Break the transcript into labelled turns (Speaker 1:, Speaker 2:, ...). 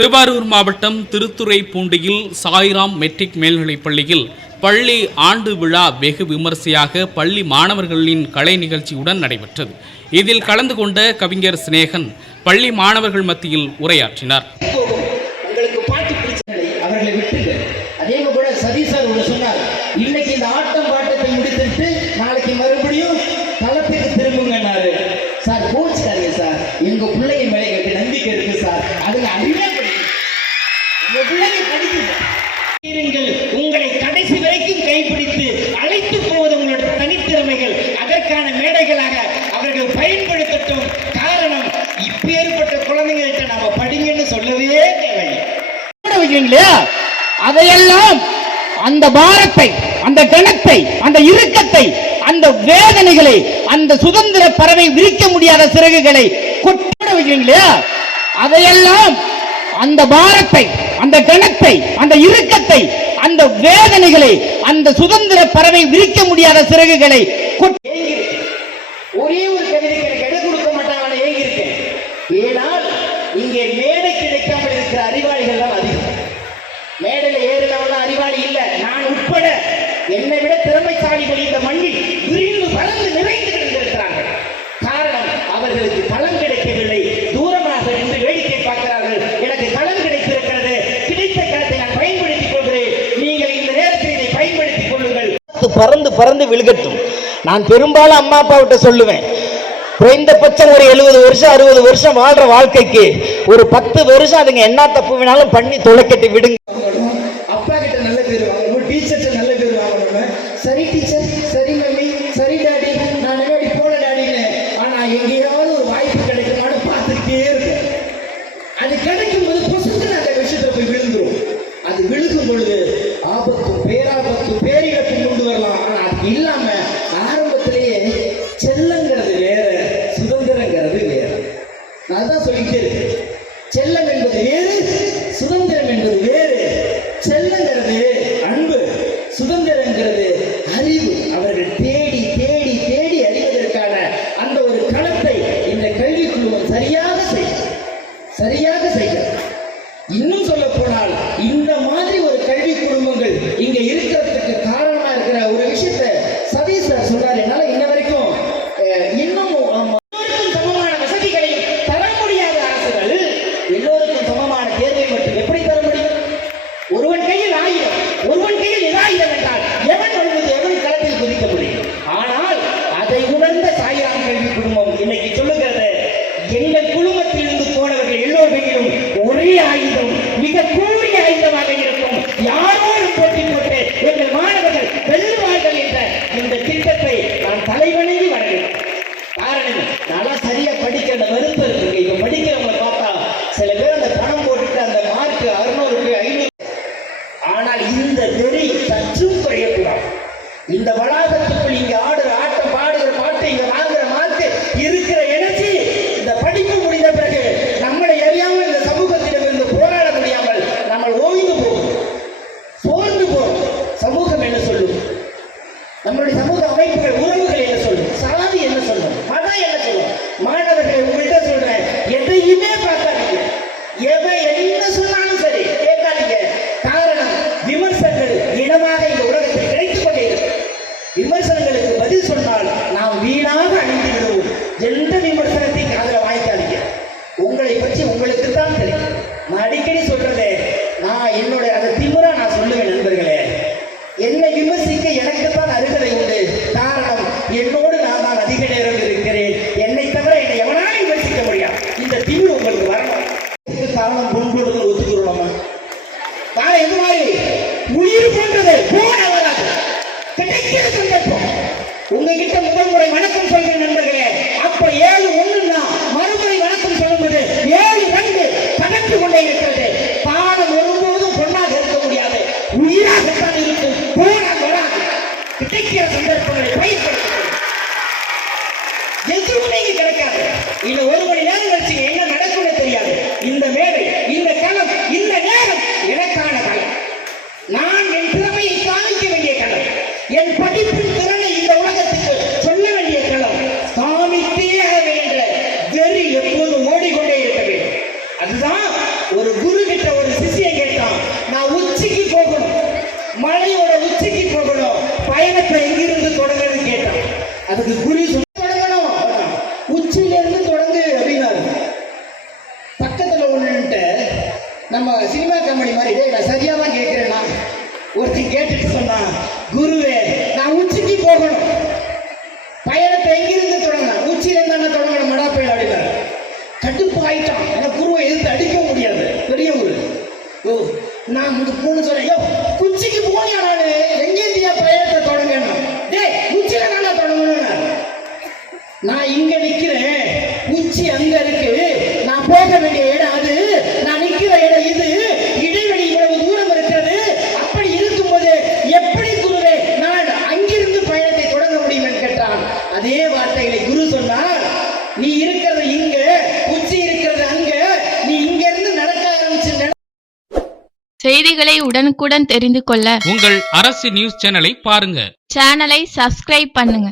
Speaker 1: திருவாரூர் மாவட்டம் திருத்துறைப்பூண்டியில் சாய்ராம் மெட்ரிக் மேல்நிலைப் பள்ளியில் பள்ளி ஆண்டு விழா வெகு விமரிசையாக பள்ளி மாணவர்களின் கலை நிகழ்ச்சியுடன் நடைபெற்றது. இதில் கலந்து கொண்ட கவிஞர் சிநேகன் பள்ளி மாணவர்கள் மத்தியில் உரையாற்றினார்.
Speaker 2: இருங்கள். உங்களை கடைசி வரைக்கும் கைப்பிடித்து அழைத்து போவது உங்களோட தனித்திறமைகள். அதற்கான மேடைகளாக அவர்கள் பயன்படுத்தட்டும் காரணம் இப்பேற்பட்ட குழந்தைங்கள்ட்ட நாம படிங்கன்னு சொல்லவே தேவையில்லை. அதையெல்லாம் அந்த பாரத்தை அந்த கணத்தை அந்த இறுக்கத்தை அந்த வேதனைகளை அந்த சுதந்திர பறவை விரிக்க முடியாத சிறகுகளை கொட்டிட வைக்கிறீங்களா அதையெல்லாம் அந்த பாரத்தை அந்த கணத்தை அந்த இறுக்கத்தை அந்த வேதனைகளை அந்த சுதந்திர பறவை விரிக்க முடியாத சிறகுகளை கொட்- ஏங்கியிருக்கேன். ஒரே ஒரு கவிதைக்கு எனக்கு இடம் கொடுக்க மாட்டாங்க ஏங்கியிருக்கேன். ஏனால் இங்கே மேடை கிடைக்காமல் இருக்கிற அறிவாளிகள் தான் அதிகம். மேடையில் ஏறினவன் அறிவாளி இல்லை. நான் உட்பட என்னை விட திறமைசாலிகள் இந்த மண்ணில் விரிந்து பறந்து நிறைந்து கிடந்திருக்கிறார்கள். காரணம் அவர்களுக்கு பறந்து பறந்து விழுகட்டும். நான் பெரும்பாலும் அம்மா அப்பாவிட்ட சொல்லுவேன் குறைந்தபட்சம் ஒரு எழுபது வருஷம் அறுபது வருஷம் வாழ்ற வாழ்க்கைக்கு ஒரு பத்து வருஷம் அதுங்க என்ன தப்பு வேணாலும் பண்ணி தொலைக்கட்டி விடுங்க. அப்பா கிட்ட நல்ல பேர் வாங்கணும் டீச்சர்கிட்ட நல்ல பேர் வாங்கணும் சரி டீச்சர் சரி மம்மி சரி டாடி நான் முன்னாடி போல டாடின்னு ஆனா எங்கேயாவது ஒரு வாய்ப்பு கிடைக்குமான்னு பார்த்துக்கிட்டே இருக்கேன். அது கிடைக்கும் போது பொசுக்கு அந்த விஷயத்துல போய் விழுந்துரும். அது விழுக்கும் பொழுது செல்லங்கிறது வேற சுதந்திரங்கிறது வேற. நான் தான் சொல்லிட்டே இருக்கேன். செல்லம் என்பது வேறு சுதந்திரம் என்பது வேறு. செல்லங்கிறது அன்பு சுதந்திரங்கிறது அறிவு. அவர்கள் தேடி தேடி தேடி அறிவதற்கான அந்த ஒரு களத்தை இந்த கல்வி குழுமம் சரியாக செய்யும் சரியாக செய்யும் இன்னும் சொல்ல போனால் இந்த மாதிரி ஒரு கல்வி குடும்பங்கள் இங்க இருக்கிறதுக்கு காரணமா இருக்கிற ஒரு விஷயத்தை சதீஷ் சார் சொன்னார் என்னால இன்ன வரைக்கும் அஹ், இன்னும் ஆமா, எல்லோருக்கும் சமமான வசதிகளை தர முடியாத அரசுகள் எல்லோருக்கும் சமமான தேர்வை மட்டும் எப்படி தர முடியும் ஒருவன் கையில் ஆயுதம் ஒருவன் கையில் நிராயுதம் என்றால் எவன் வருவது எவன் களத்தில் குதிக்க முடியும் ஆனால் அதை உணர்ந்த கல்வி குடும்பம். இன்னைக்கு சொல்லுகிறது எங்கள் குடும்பத்திலிருந்து போனவர்கள் எல்லோரையும் ஒரே ஆயுதம் மிக கூடிய ஆயுதமாக இருக்கும். யாரோடு போட்டி போட்டு எங்கள் மாணவர்கள் வெல்லுவார்கள் என்ற இந்த திட்டத்தை நான் தலைவணங்கி வரவேன் காரணம் நல்லா சரியா படிக்க அந்த மறுப்பு இருக்கு இப்ப படிக்கிறவங்களை பார்த்தா சில பேர் அந்த பணம் போட்டுட்டு அந்த மார்க் அறுநூறுக்கு ஐநூறு. ஆனால் இந்த வெறி சற்றும் குறையக்கூடாது. இந்த வளாகத்துக்குள் விமர்சனங்களுக்கு பதில் சொன்னால் நாம் வீணாக அணிந்து விடுவோம். எந்த விமர்சனத்தையும் காதல வாய்க்காதீங்க. உங்களை பற்றி உங்களுக்கு தான் தெரியும். நான் அடிக்கடி சொல்றதே நான் என்னுடைய அந்த திமுறா நான் சொல்லுவேன் நண்பர்களே. என்னை விமர்சிக்க எனக்கு தான் அருகதை உண்டு. சந்தர்ப்பங்களை பயன்படுத்துங்கள் எதுவுமே கிடைக்காது. இந்த ஒரு மணி நேரம் கழிச்சு என்ன நடக்கும்னு தெரியாது. இந்த மேடை இந்த களம் இந்த நேரம் எனக்கான களம். நான் என் திறமையை காமிக்க வேண்டிய களம். என் படிப்பு இந்த உலகத்துக்கு சொல்ல வேண்டிய களம். காமித்தே ஆக என்ற வெறி எப்போதும் ஓடிக்கொண்டே இருக்க அதுதான் ஒரு குரு கிட்ட ஒரு சிசியை கேட்டான் நான் உச்சிக்கு போகணும். மலையோட உச்சிக்கு போகணும். பயணத்தை எங்கிருந்து தொடங்கன்னு கேட்டான். அதுக்கு குறி சொல்லி தொடங்கணும். உச்சில இருந்து தொடங்கு அப்படின்னாரு. பக்கத்துல ஒண்ணுன்ட்டு நம்ம சினிமா கம்பெனி மாதிரி டேய் நான் சரியா தான் கேட்கிறேன்னா ஒருத்தன் கேட்டுட்டு சொன்னான் குருவே நான் உச்சிக்கு போகணும். பயணத்தை எங்கிருந்து தொடங்கணும்? உச்சியில இருந்தாங்க தொடங்கணும் மடாப்பையில் அப்படின்னாரு. கடுப்பு ஆயிட்டான் ஏன்னா குருவை எதிர்த்து அடிக்க முடியாது. பெரிய ஒரு ஓ நான் இங்க போன்னு சொன்னேன். நான் இங்க நிக்கிறேன். உச்சி அங்க இருக்கு. நான் போக வேண்டிய இடம் அது. நான் நிக்கிற இடம் இது. இடைவெளி இவ்வளவு தூரம் இருக்கிறது. அப்படி இருக்கும்போது எப்படி குருவே நான் அங்கிருந்து பயணத்தை தொடங்க முடியும் என்று கேட்டான். அதே வார்த்தைகளை குரு சொன்னார். நீ இருக்கிறது இங்க உச்சி இருக்கிறது அங்க. நீ இங்க இருந்து நடக்க ஆரம்பிச்சு
Speaker 3: செய்திகளை உடனுக்குடன் தெரிந்து கொள்ள
Speaker 1: உங்கள் அரசு நியூஸ் சேனலை பாருங்க.
Speaker 3: சேனலை சப்ஸ்கிரைப் பண்ணுங்க.